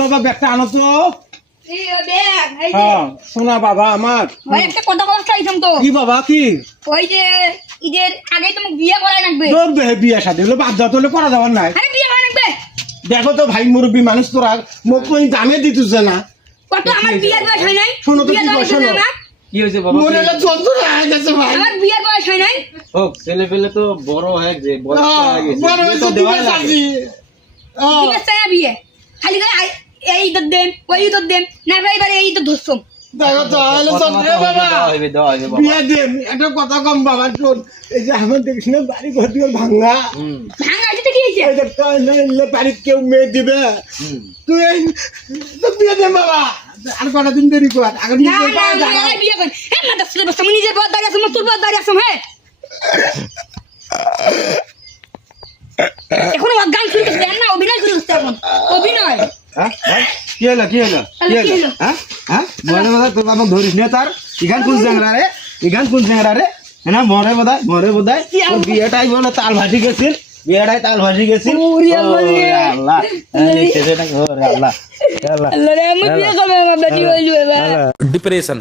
বাবা ব্যাগটা আনো তো। এই ব্যাগ এই যে হ্যাঁ শোনা বাবা আমার। ভাই একটা কথা বলা চাইতাম তো। কি বাবা কি? ওই যে ঈদের আগে তোমাকে বিয়ে করাই লাগবে। তোর বিয়ে শাদী হলো বাদ দাও, তোলে করা যাবার নাই। আরে বিয়ে করা লাগবে। দেখো তো ভাই মুরব্বী মানুষ, তোরা মোক কই দামে দিতেছে না। কত আমার বিয়ের বয়স হয় নাই। শোনো তো কি বিয়ের বয়স শোনো। হয় না? কি হয়েছে বাবা? মনে হলো যন্ত্রণা হয়ে গেছে ভাই। আমার বিয়ের বয়স হয় নাই। হোক, ছেলে পেলে তো বড় হয়ে গেছে, বয়স হয়ে গেছে, বড় বিয়ে হয়েছে তো দেওয়াই দিবে লাগে। শাদী। বিয়ে চাই না বিয়ে। খালি করে এই ঈদের দেন ওই ঈদের দেন না ভাই এবারে এই ঈদ ধরছম। দেখো তো হলো কথা যন্ত্রণা মতো বাবা। দেওয়া হইবে, দেওয়া হইবে বাবা। বিয়ে দেন একটা কথা কম বাবা, শোন এই যে আমার দেখিস না বাড়ি ঘর দিয়ে ভাঙা। হুম, ভাঙা আছে কি হইছে? এই যে বাড়ির কেউ মেয়ে দিবে, হুম। তুই তো বিয়ে দে বাবা। আর কটা দিন দেরি কর, আগে না না না বিয়ে কর। হে মাদা ছেলে বস আমি নিজের বড় দাঁড়িয়ে আছি তোর বড় দাঁড়িয়ে আছি হে। এখন গান শুরু করতে না অভিনয় শুরু করতে এখন অভিনয়। হ্যাঁ ভাই, কি হলো কি হলো তাহলে কি হলো? হ্যাঁ হ্যাঁ মরে বোধহয় তোর বাবা ধরিস নে তার। ইখান কোন চ্যাংরা রে, ইখান কোন চ্যাংরা রে? না মরে বোধহয়, মরে বোধহয়। তোর বিয়েটাই বলো তাল ভাসি গেছিল, বিয়েটাই তাল ভাসি গেছিল। ওরে আল্লাহ রে। ওরে আল্লাহ, নিচে নাকি ওরে আল্লাহ, আল্লাহ। আল্লাহ রে আমি বিয়ে করব আমার বেটি হইলো এবার। डिप्रेशन